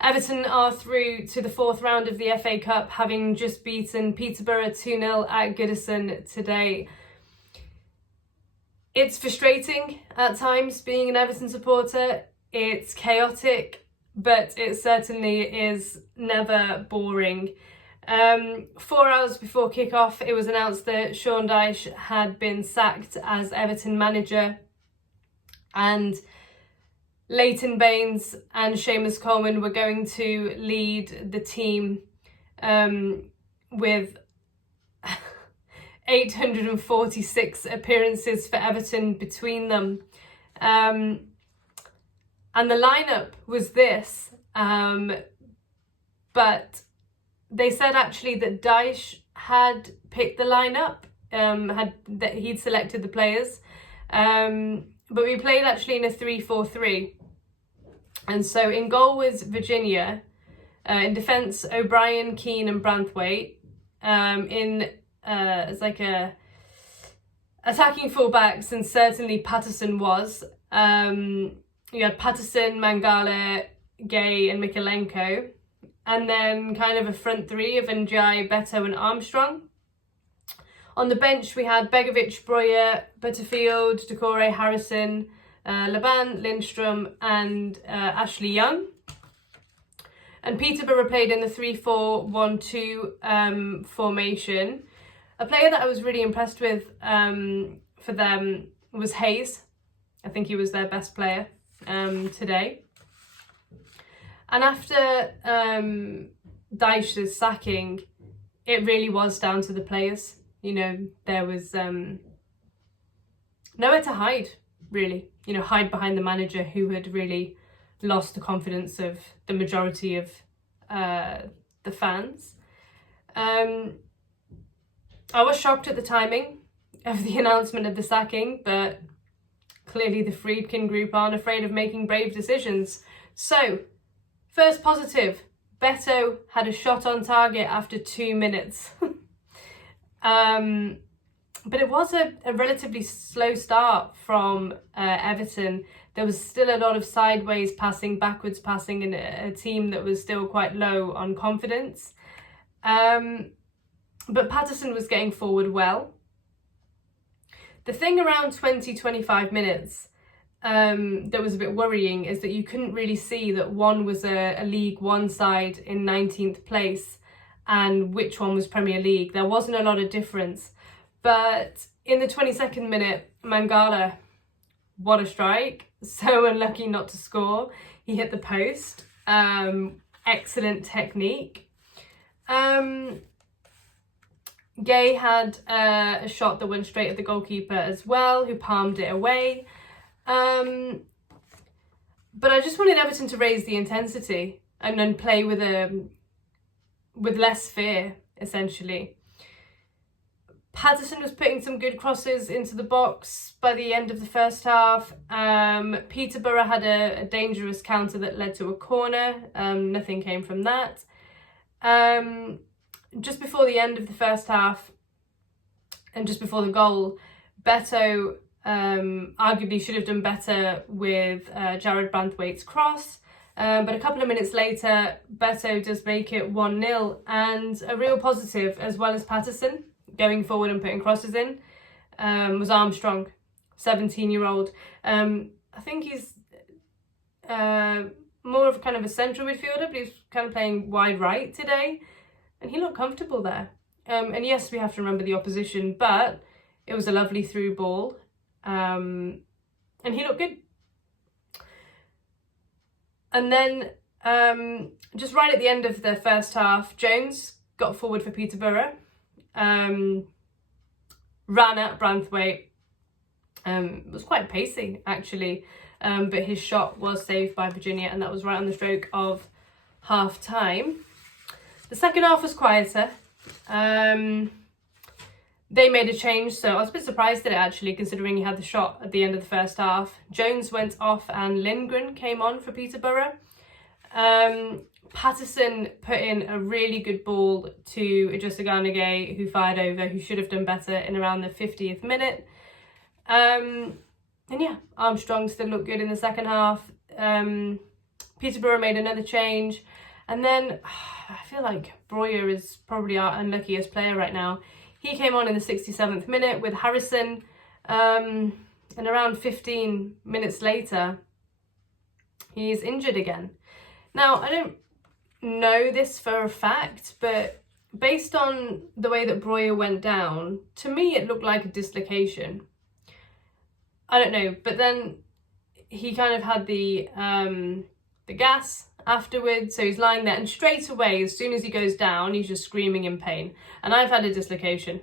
Everton are through to the fourth round of the FA Cup, having just beaten Peterborough 2-0 at Goodison today. It's frustrating at times being an Everton supporter. It's chaotic, but it certainly is never boring. 4 hours before kick-off, it was announced that Sean Dyche had been sacked as Everton manager, and Leighton Baines and Seamus Coleman were going to lead the team with 846 appearances for Everton between them. And the lineup was this, but they said actually that Dyche had picked the lineup, that he'd selected the players, but we played actually in a 3-4-3. And so in goal was Virginia, in defence O'Brien, Keane and Branthwaite, as like a attacking fullbacks, and certainly Patterson was. You had Patterson, Mangala, Gay and Mikalenko, and then kind of a front three of Ndiaye, Beto and Armstrong. On the bench we had Begovic, Breuer, Butterfield, Decore, Harrison, Laban, Lindstrom and Ashley Young. And Peterborough played in the 3-4-1-2 formation. A player that I was really impressed with for them was Hayes. I think he was their best player today. And after Dyche's sacking, it really was down to the players. You know, there was nowhere to hide, really. You know, hide behind the manager who had really lost the confidence of the majority of the fans. I was shocked at the timing of the announcement of the sacking, but clearly the Friedkin group aren't afraid of making brave decisions. So, first positive, Beto had a shot on target after 2 minutes. But it was a relatively slow start from Everton. There was still a lot of sideways passing, backwards passing, and a team that was still quite low on confidence. But Patterson was getting forward well. The thing around 20-25 minutes that was a bit worrying is that you couldn't really see that one was a League One side in 19th place and which one was Premier League. There wasn't a lot of difference. But in the 22nd minute, Mangala, what a strike. So unlucky not to score. He hit the post. Excellent technique. Gay had a shot that went straight at the goalkeeper as well, who palmed it away. But I just wanted Everton to raise the intensity and then play with less fear, essentially. Patterson was putting some good crosses into the box by the end of the first half. Peterborough had a dangerous counter that led to a corner. Nothing came from that. Just before the end of the first half and just before the goal, Beto arguably should have done better with Jared Branthwaite's cross. But a couple of minutes later, Beto does make it 1-0, and a real positive, as well as Patterson going forward and putting crosses in, was Armstrong, 17-year-old. I think he's more of kind of a central midfielder, but he's kind of playing wide right today, and he looked comfortable there. And yes, we have to remember the opposition, but it was a lovely through ball, and he looked good. And then just right at the end of the first half, Jones got forward for Peterborough, ran at Branthwaite, was quite pacey actually, but his shot was saved by Virginia, and that was right on the stroke of half time. The second half was quieter. They made a change, so I was a bit surprised at it actually, considering he had the shot at the end of the first half. Jones went off and Lindgren came on for Peterborough. Patterson put in a really good ball to Ejusagana, who fired over, who should have done better in around the 50th minute. And yeah, Armstrong still looked good in the second half. Peterborough made another change. And then I feel like Breuer is probably our unluckiest player right now. He came on in the 67th minute with Harrison. And around 15 minutes later, he's injured again. Now, I don't know this for a fact, but based on the way that Breuer went down, to me it looked like a dislocation. I don't know, but then he kind of had the gas afterwards, so he's lying there, and straight away, as soon as he goes down, he's just screaming in pain. And I've had a dislocation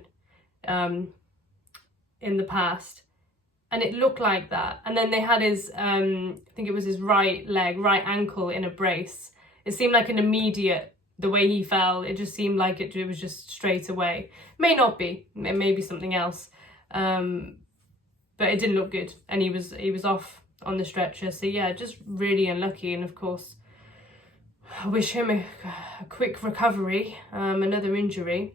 in the past, and it looked like that. And then they had his, I think it was his right leg, right ankle in a brace. It seemed like an immediate, the way he fell, it just seemed like it was just straight away. May not be, it may be something else. But it didn't look good, and he was off on the stretcher. So yeah, just really unlucky. And of course, I wish him a quick recovery, another injury.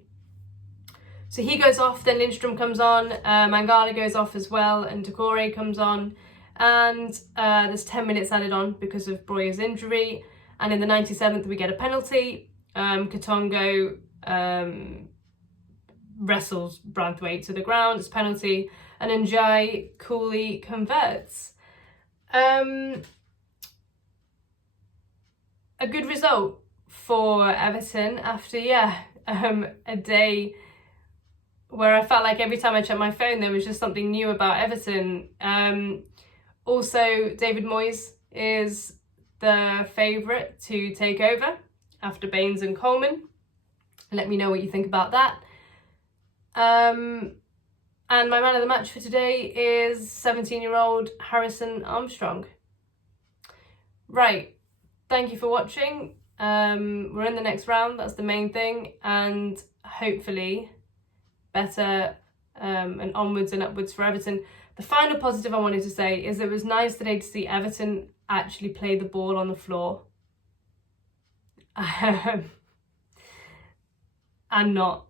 So he goes off, then Lindstrom comes on, Mangala goes off as well, and Decore comes on. And there's 10 minutes added on because of Breuer's injury. And in the 97th, we get a penalty. Katongo wrestles Branthwaite to the ground, it's penalty, and Njai coolly converts. A good result for Everton after, a day where I felt like every time I checked my phone there was just something new about Everton. Also, David Moyes is the favourite to take over after Baines and Coleman. Let me know what you think about that. And my man of the match for today is 17-year-old Harrison Armstrong. Right, thank you for watching. We're in the next round, that's the main thing, and hopefully better and onwards and upwards for Everton. The final positive I wanted to say is it was nice today to see Everton actually play the ball on the floor. And not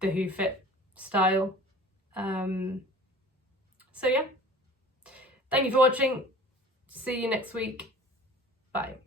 the hoof it style. So yeah, thank you for watching. See you next week. Bye.